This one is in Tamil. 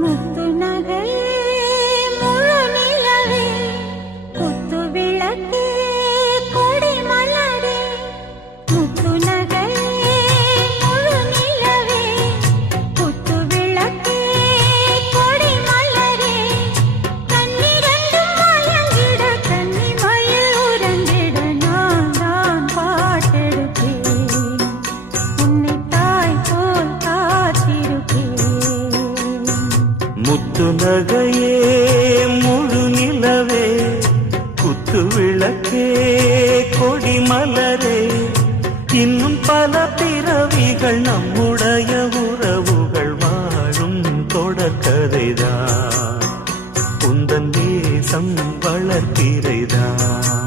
முத்து நகையே முழு நிலவே குத்து விளக்கே கொடி மலரே முத்து நகையே முழு நிலவே குத்து விளக்கே கொடி மலரே கண்ணிரண்டும் மயங்கிட கன்னி மயில் உறங்கிட நான் தான் பாட்டெடுப்பேன் உன்னை தாய் போல் காத்திருப்பேன் முத்து நகையே முழு நிலவே குத்து விளக்கே கொடி மலரே இன்னும் பல பிறவிகள் நம்முடைய உறவுகள் வாழும் தொடர்கதைதான் உந்தன் தேசம் வளர்த்திரைதான்